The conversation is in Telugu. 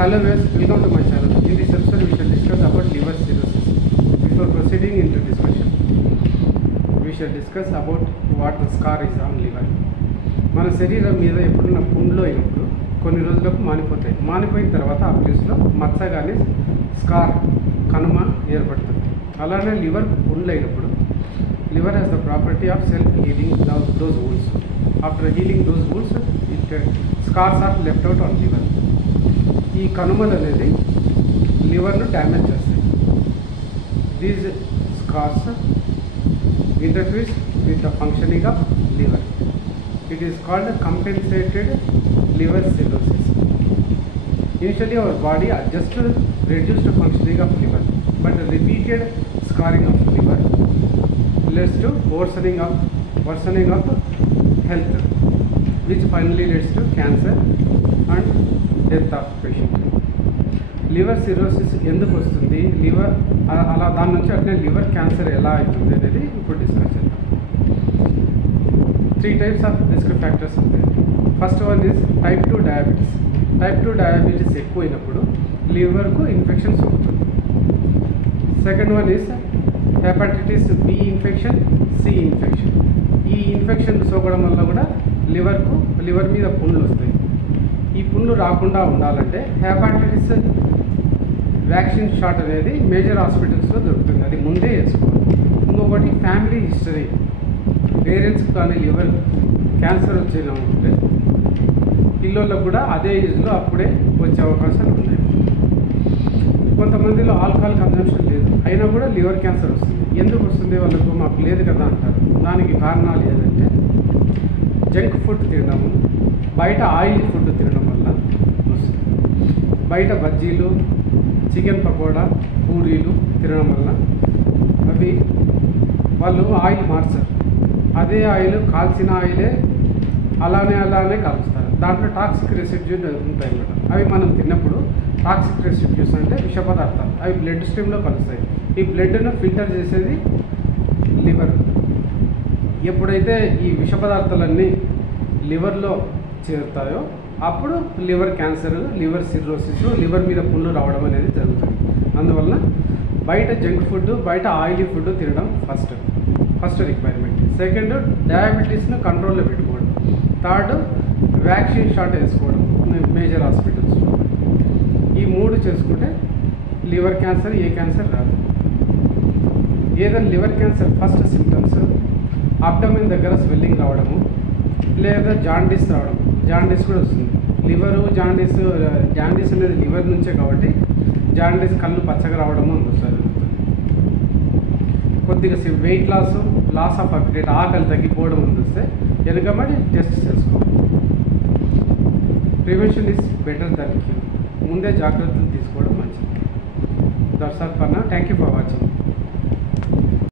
Hello viewers, welcome to my channel. In this episode we shall discuss about liver cirrhosis. Before proceeding into discussion, we shall discuss about what the scar is on liver. మన శరీరం మీద ఎప్పుడున్న పుండ్లు అయినప్పుడు కొన్ని రోజులకు మానిపోతాయి. మానిపోయిన తర్వాత ఆ ప్లేస్లో మచ్చ కానీ స్కార్ కనుమ ఏర్పడుతుంది. అలానే లివర్ పుండ్లు అయినప్పుడు liver has the property of self-healing those wounds. After healing those wounds, scars are left out on liver. ఈ కనుమలు అనేది లివర్ను డ్యామేజ్ చేస్తాయి. These scars interferes with the functioning of liver. It is called compensated liver cirrhosis. Initially our body adjusted reduced functioning of liver, but repeated scarring of liver leads to worsening of health, which finally leads to cancer and death of patient. Liver cirrhosis ఎందుకు వస్తుంది, లివర్ అలా దాని నుంచి అట్లనే లివర్ క్యాన్సర్ ఎలా అవుతుంది అనేది ఇప్పుడు డిస్కస్ చేద్దాం. 3 types of risk factors ఉంటాయి. First one is type 2 diabetes. Type 2 diabetes ఎక్కువైనప్పుడు లివర్కు ఇన్ఫెక్షన్ సోకుతుంది. Second one is hepatitis B infection, C infection. ఈ ఇన్ఫెక్షన్ సోకడం వల్ల కూడా లివర్ మీద పుండ్లు వస్తాయి. ఈ పుండ్లు రాకుండా ఉండాలంటే హెపటైటిస్ వ్యాక్సిన్ షాట్ అనేది మేజర్ హాస్పిటల్స్లో దొరుకుతుంది, అది ముందే వేసుకోవాలి. ఇంకొకటి ఫ్యామిలీ హిస్టరీ, పేరెంట్స్ కానీ లివర్ క్యాన్సర్ వచ్చేలా ఉంటే పిల్లలకు కూడా అదే ఏజ్లో అప్పుడే వచ్చే అవకాశాలు ఉన్నాయి. కొంతమందిలో ఆల్కహాల్ కన్జంప్షన్ లేదు, అయినా కూడా లివర్ క్యాన్సర్ వస్తుంది. ఎందుకు వస్తుంది, వాళ్ళకు మాకు లేదు కదా అంటారు. దానికి కారణాలు ఏదంటే జంక్ ఫుడ్ తినడము, బయట ఆయిల్ ఫుడ్ తినడం వల్ల వస్తుంది. బయట బజ్జీలు, చికెన్ పకోడా, పూరీలు తినడం వల్ల అవి వాళ్ళు ఆయిల్ మార్చరు. అదే ఆయిల్ కాల్చిన ఆయిలే అలానే కాలుస్తారు. దాంట్లో టాక్సిక్ రెసిడ్యూస్ ఉంటాయి అన్నమాట. అవి మనం తిన్నప్పుడు టాక్సిక్ రెసిడ్యూస్ అంటే విష పదార్థాలు, అవి బ్లడ్ స్ట్రీమ్లో కలుస్తాయి. ఈ బ్లడ్ను ఫిల్టర్ చేసేది లివర్. ఎప్పుడైతే ఈ విష పదార్థాలన్నీ లివర్లో చేరుతాయో అప్పుడు liver cancer, liver cirrhosis, liver మీద పుండ్లు రావడం అనేది జరుగుతుంది. అందువల్ల బయట జంక్ ఫుడ్, బయట ఆయిలీ ఫుడ్ తినడం ఫస్ట్ రిక్వైర్మెంట్. సెకండ్, డయాబెటీస్ను కంట్రోల్లో పెట్టుకోవడం. థర్డ్, వ్యాక్సిన్ షాట్ వేసుకోవడం మేజర్ హాస్పిటల్స్లో. ఈ 3 చేసుకుంటే లివర్ క్యాన్సర్, ఏ క్యాన్సర్ రాదు. ఏదైనా liver cancer first symptoms abdomen దగ్గర స్వెల్లింగ్ రావడము, లేదా జాండీస్ రావడం. జాండీస్ కూడా వస్తుంది. లివరు జాండీస్ అనేది లివర్ నుంచే కాబట్టి జాండీస్ కళ్ళు పచ్చగా రావడము వస్తుంది. కొద్దిగా వెయిట్ లాస్ ఆఫ్ అపిటైట్, ఆకలి తగ్గిపోవడం వస్తే వెనుకబడి టెస్ట్ చేసుకోవాలి. Prevention is better than cure. ముందే జాగ్రత్తలు తీసుకోవడం మంచిది. That's all for now. Thank you for watching.